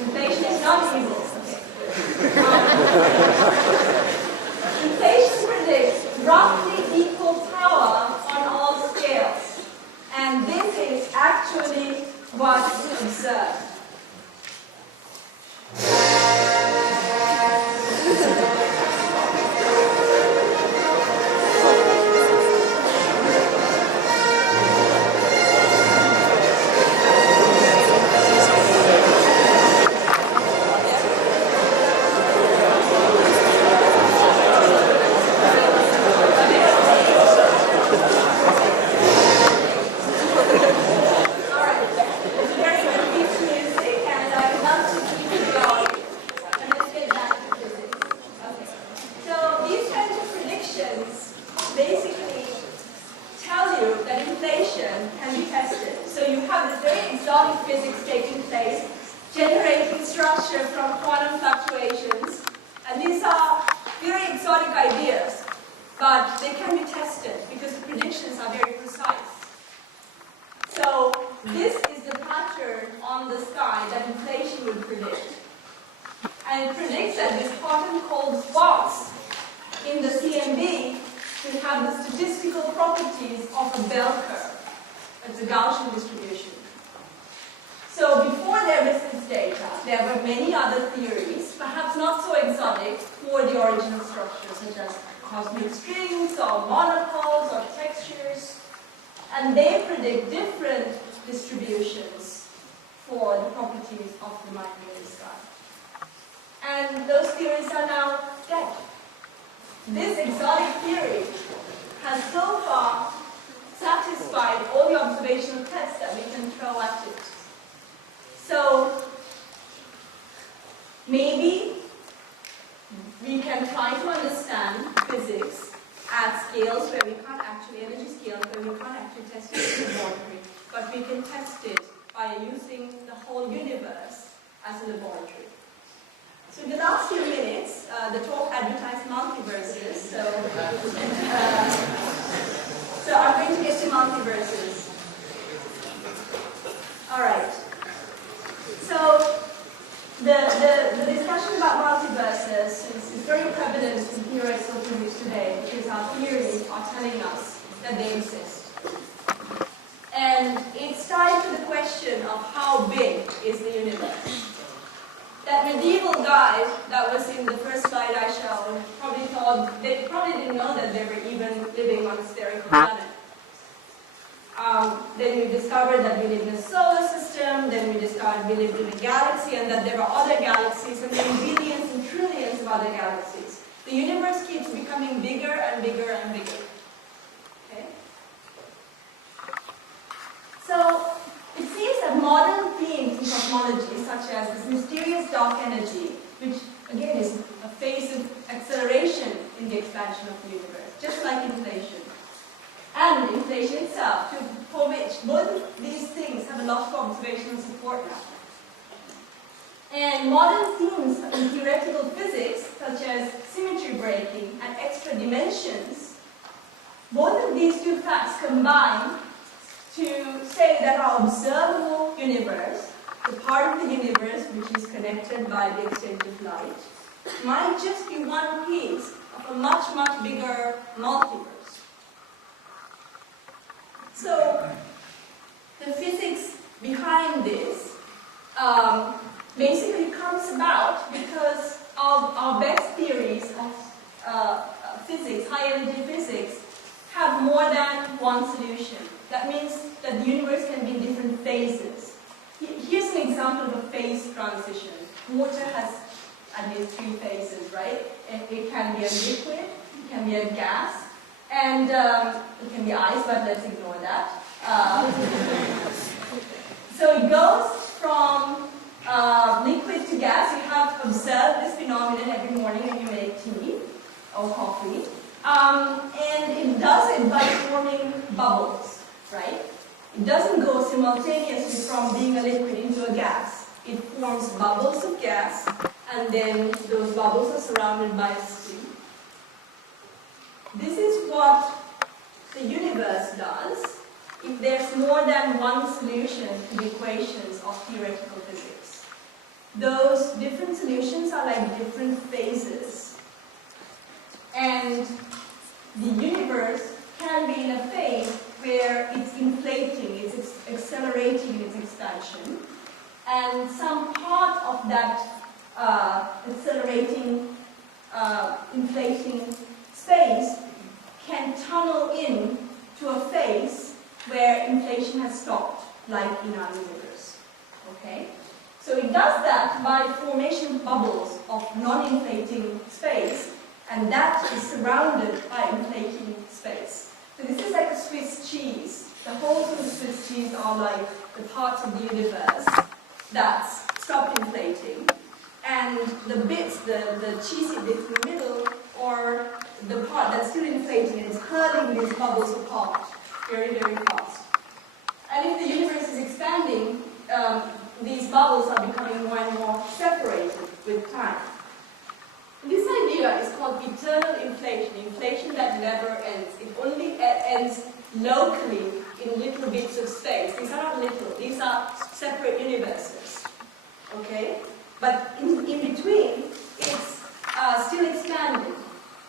Inflation is not evil. Inflation predicts roughly equal power on all scales. And this is actually what's observed. for the properties of the microwave sky. And those theories are now dead. This exotic theory has so far satisfied all the observational tests that we can throw at it. So maybe we can try to understand physics at scales where we can't actually, energy scales where we can't actually test it in the laboratory, but we can test it by using the whole universe as a laboratory. So in the last few minutes, the talk advertised multiverses, so I'm going to get to multiverses. All right. So the discussion about multiverses is very prevalent in theoretical physics today because our theories are telling us that they exist. And it's tied to the question of how big is the universe. That medieval guy that was in the first slide I showed they probably didn't know that they were even living on a spherical planet. Then we discovered that we live in a solar system, then we discovered we lived in a galaxy and that there are other galaxies and then billions and trillions of other galaxies. The universe keeps becoming bigger and bigger and bigger. Okay? So, it seems that modern themes in cosmology, such as this mysterious dark energy, which again is a phase of acceleration in the expansion of the universe, just like inflation, and inflation itself, for which both of these things have a lot of observational support now. And modern themes in theoretical physics, such as symmetry breaking and extra dimensions, both of these two facts combine to say that our observable universe, the part of the universe which is connected by the exchange of light, might just be one piece of a much, much bigger multiverse. So, the physics behind this basically comes about because of our best theories of physics, high-energy physics, have more than one solution. That means that the universe can be in different phases. Here's an example of a phase transition. Water has at least 3 phases, right? It can be a liquid, it can be a gas, and it can be ice, but let's ignore that. So it goes from liquid to gas. You have observed this phenomenon every morning when you make tea or coffee. And it does it by forming bubbles, right? It doesn't go simultaneously from being a liquid into a gas. It forms bubbles of gas, and then those bubbles are surrounded by steam. This is what the universe does if there's more than one solution to the equations of theoretical physics. Those different solutions are like different phases. And the universe can be in a phase where it's inflating, it's accelerating its expansion, and some part of that accelerating, inflating space can tunnel in to a phase where inflation has stopped, like in our universe. Okay? So it does that by formation of bubbles of non-inflating space, and that is surrounded by inflating space. So this is like a Swiss cheese. The holes in the Swiss cheese are like the parts of the universe that's stopped inflating, and the bits, the cheesy bits in the middle, or the part that's still inflating, and it's hurling these bubbles apart very, very fast. And if the universe is expanding, these bubbles are becoming more and more separated with time. This idea is called eternal inflation, inflation that never ends. It only ends locally in little bits of space. These are not little, these are separate universes. Okay? But in between, it's still expanding.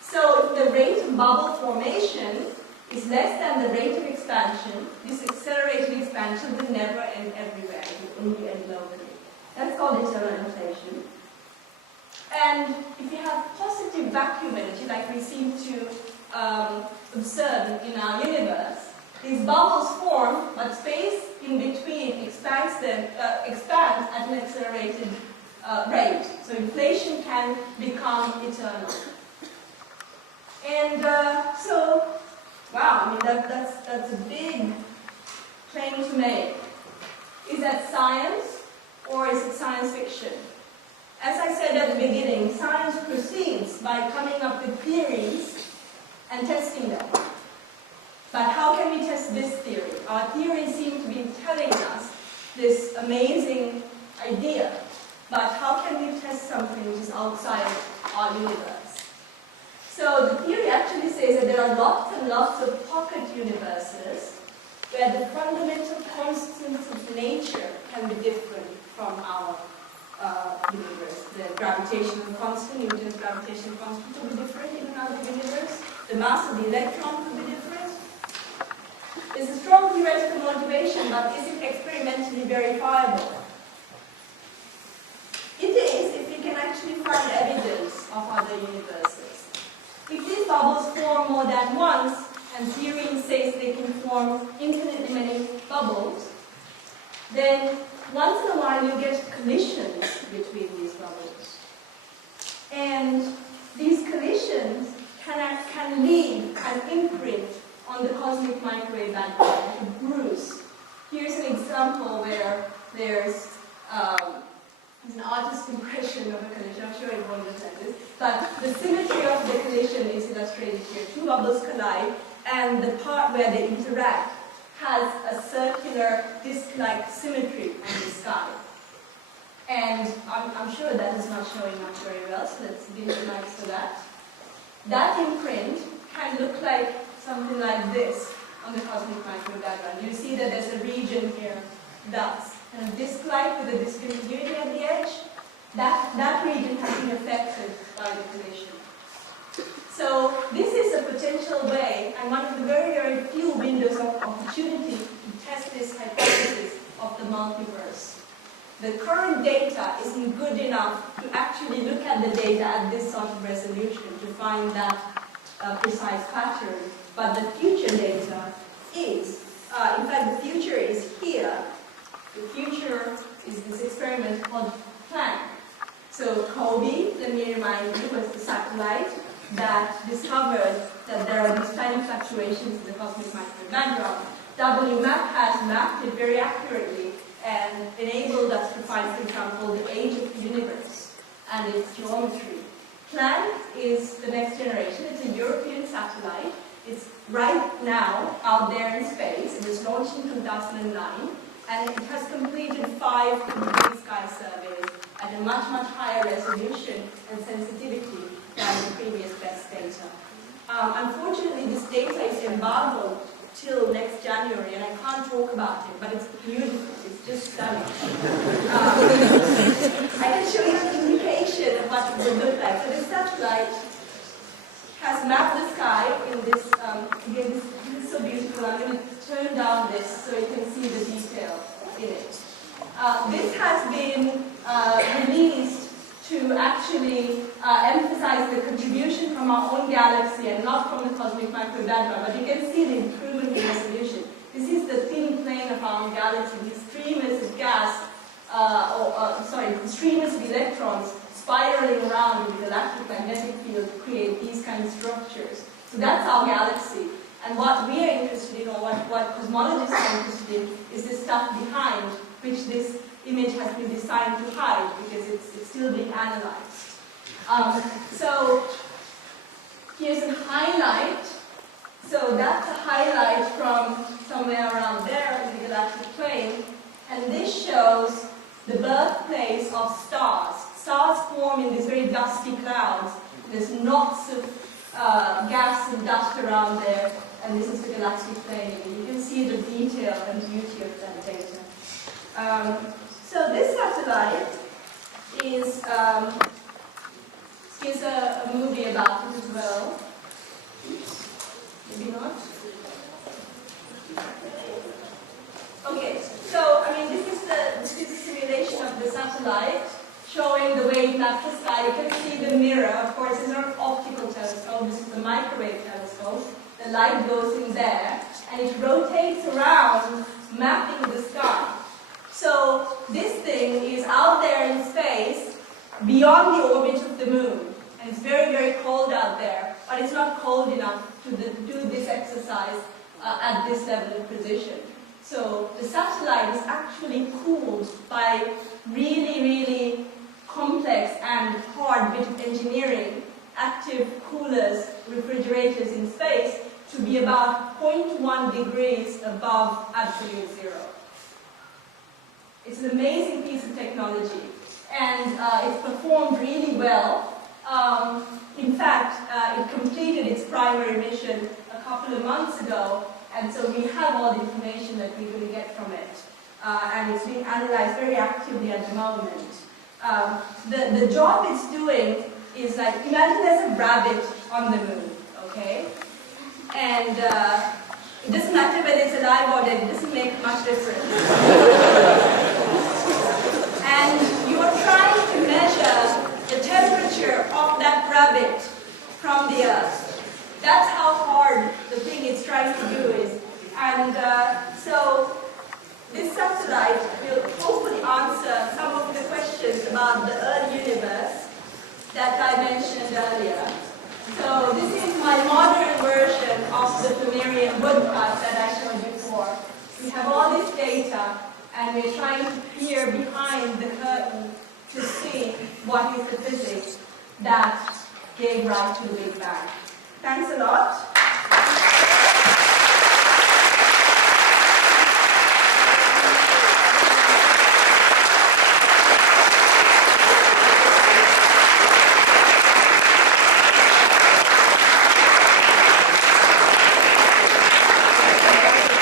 So if the rate of bubble formation is less than the rate of expansion, this accelerated expansion will never end everywhere. It will only end locally. That's called eternal inflation. And if you have positive vacuum energy, like we seem to observe in our universe, these bubbles form, but space in between expands accelerated rate. So inflation can become eternal. And so, wow, I mean, that's a big claim to make. Is that science, or is it science fiction? As I said at the beginning, science proceeds by coming up with theories and testing them. But how can we test this theory? Our theories seem to be telling us this amazing idea, but how can we test something which is outside our universe? So the theory actually says that there are lots and lots of pocket universes where the fundamental constants of nature can be different from our universe. The gravitational constant, Newton's gravitational constant, will be different in another universe. The mass of the electron will be different. There's a strong theoretical motivation, but is it experimentally verifiable? It is, if we can actually find evidence of other universes. If these bubbles form more than once, and theory says they can form infinitely many bubbles, then once in a while you get collisions between these bubbles. And these collisions can leave an imprint on the cosmic microwave background, a bruise. Here's an example where there's an artist's impression of a collision. I'm sure it won't look like this, but the symmetry of the collision is illustrated here. Two bubbles collide, and the part where they interact has a circular disc-like symmetry on the sky. And I'm sure that is not showing up very well, so let's dim the lights for that. That imprint can look like something like this on the cosmic microwave background. You see that there's a region here that's kind of disc-like with a discontinuity at the edge. That region has been affected by the collision. So this is a potential way, and one of the very, very few windows of opportunity to test this hypothesis of the multiverse. The current data isn't good enough to actually look at the data at this sort of resolution to find that precise pattern, but the future data is. In fact, the future is here. The future is this experiment called Planck. So COBE, let me remind you, was the satellite that discovered that there are these tiny fluctuations in the cosmic microwave background. WMAP has mapped it very accurately and enabled us to find, for example, the age of the universe and its geometry. Planck is the next generation. It's a European satellite. It's right now out there in space. It was launched in 2009, and it has completed 5 complete sky surveys at a much, much higher resolution and sensitivity than the previous best data. Unfortunately, this data is embargoed till next January, and I can't talk about it, but it's beautiful. It's just stunning. I can show you an indication of what it would look like. So this satellite has mapped the sky in this, again, this is so beautiful. I'm going to turn down this so you can see the detail in it. This has been released to actually emphasize the contribution from our own galaxy and not from the cosmic microwave background. But you can see the improvement in resolution. This is the thin plane of our own galaxy. These streamers of gas, streamers of electrons spiraling around in the galactic magnetic field to create these kind of structures. So that's our galaxy. And what we are interested in, or what cosmologists are interested in, is the stuff behind, which this image has been designed to hide because it's still being analyzed. So here's a highlight. So that's a highlight from somewhere around there in the galactic plane. And this shows the birthplace of stars. Stars form in these very dusty clouds. There's lots of gas and dust around there. And this is the galactic plane. And you can see the detail and beauty of that data. So this satellite is a movie about it as well. Oops, maybe not. Okay, so I mean this is a simulation of the satellite showing the way it maps the sky. You can see the mirror. Of course, it's not an optical telescope. This is a microwave telescope. The light goes in there, and it rotates around, mapping the sky. So this thing is out there in beyond the orbit of the moon. And it's very, very cold out there, but it's not cold enough to do this exercise at this level of precision. So the satellite is actually cooled by really, really complex and hard bit of engineering, active coolers, refrigerators in space, to be about 0.1 degrees above absolute zero. It's an amazing piece of technology, and it's performed really well. In fact, it completed its primary mission a couple of months ago, and so we have all the information that we're going to get from it. And it's being analyzed very actively at the moment. The job it's doing is like, imagine there's a rabbit on the moon, okay? And it doesn't matter whether it's alive or dead, it doesn't make much difference. And you are trying to measure the temperature of that rabbit from the Earth. That's how hard the thing it's trying to do is. And so this satellite will hopefully answer some of the questions about the early universe that I mentioned earlier. So this is my modern version of the Flammarion woodcut that I showed you before. We have all this data, and we're trying to peer behind the curtain to see what is the physics that gave rise to the Big Bang. Thanks a lot.